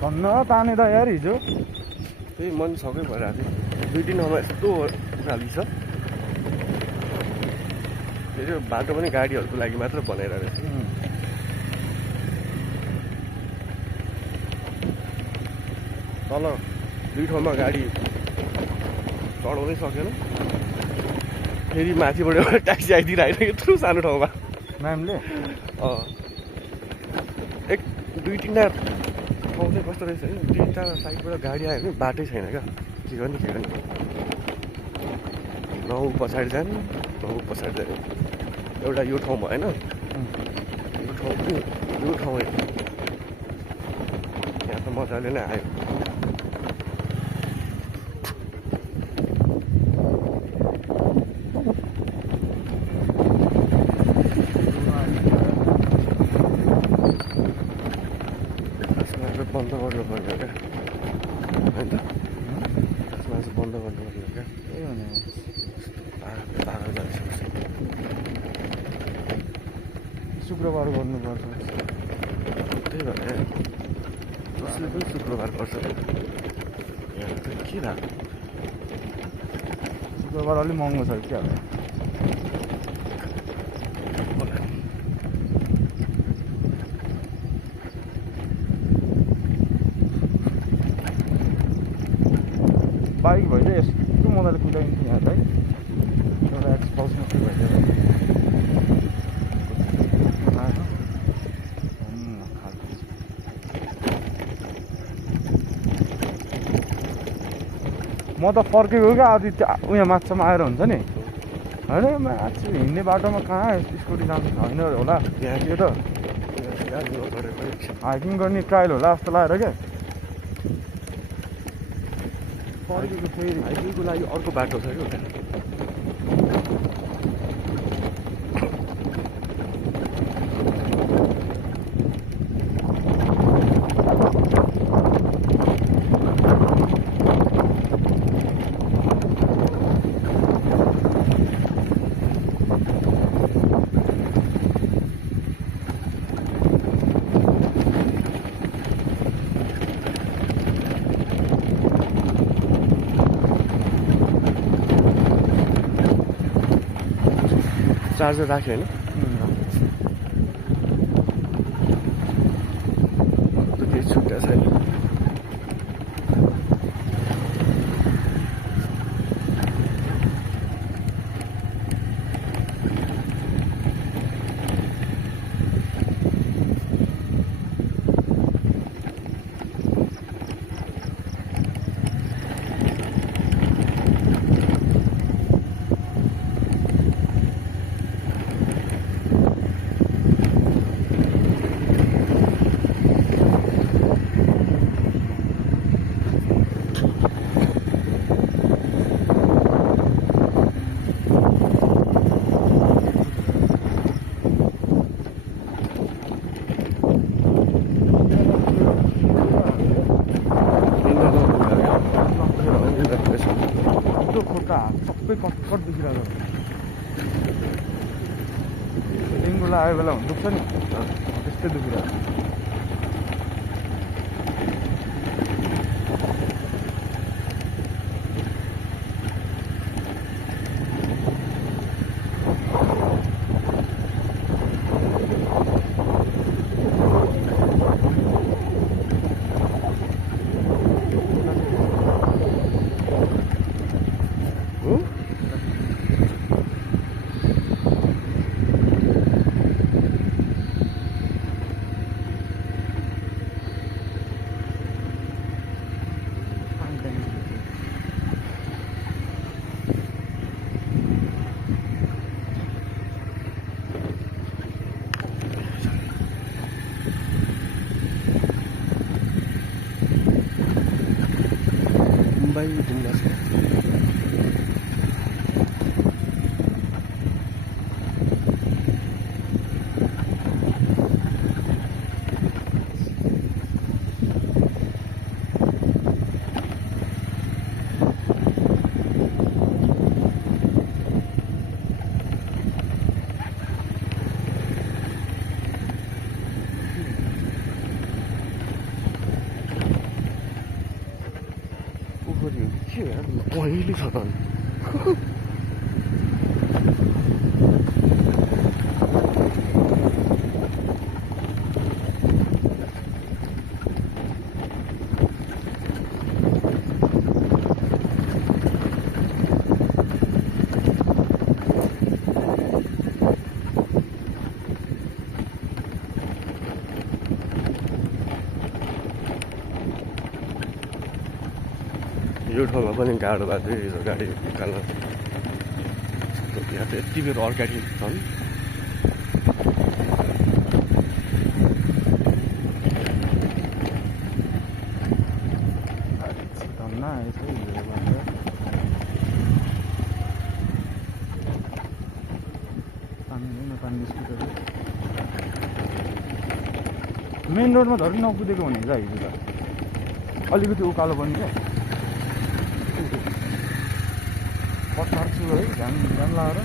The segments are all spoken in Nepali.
धन्न ताने त यार हिजो त्यही मन सबै भइरहेको थियो 2 दिनमा यस्तो खाली छ फेरि बाटो पनि गाडीहरूको लागि मात्र बनाइरहेको रहेछ तल 2 ठाउँमा गाडी चढाउनै सकेन फेरि माथिबाट एउटा ट्याक्सी आइदिरहेको यत्रो सानो ठाउँमा म्यामले 1-2-3टा ठाउँ चाहिँ कस्तो रहेछ होइन 3टा साइडबाट गाडी आयो भने बाटै छैन क्या के गर्ने न ऊ पछाडि जाने न ऊ पछाडि जाने एउटा यो ठाउँ भएन यो ठाउँ पनि यो ठाउँ यहाँ त मजाले नै आयो बन्द गर्नुपर्ने क्या होइन त यसमा चाहिँ बन्द गर्नुपर्ने क्या त्यही हो नि पागल जान्छ शुक्रबार गर्नुपर्छ त्यही भएर जसले पनि शुक्रबार गर्छ यहाँ चाहिँ के भएको शुक्रबार अलिक महँगो छ क्या बाइक भइदियो यस्तो मजाले कुदाइन्थ्यो यहाँ चाहिँ एउटा एक्सपल्स मात्रै भइदियो म त फर्केको क्या अझै उयो माथिसम्म आएर हुन्छ नि होइन माथि हिँड्ने बाटोमा कहाँ स्कुटी जान्छ होइन होला यहाँ के त हाइकिङ गर्ने ट्रायल होला जस्तो लागेर क्या फर्केको फेरि हाइकिङको लागि अर्को बाटो छ क्या चार्जर राख्यो होइन केही छुट्टा छैन सबै कटकट देखिरहेको डेङ्गु लागेको बेला हुनु दुख्छ नि त्यस्तै दुखिरहेको मुम्बई घुम्न छ पोखरी हो कि के यार पहेँली छ त अनि यो ठाउँमा पनि गाह्रो भएको थियो यो गाडी निकाल्न यहाँ त यति बेर अर्काटी छन् धन्न यसै हिँडेर गएर पानी निस्किसक्यो मेन रोडमा धरि नकुदेको भने क्या हिजो त अलिकति उकालो पनि क्या पत्थर छु है ध्यान ध्यान लगाएर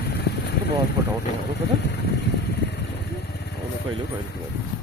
बहुत फटाउँछ कता आउनु कहिले कहिले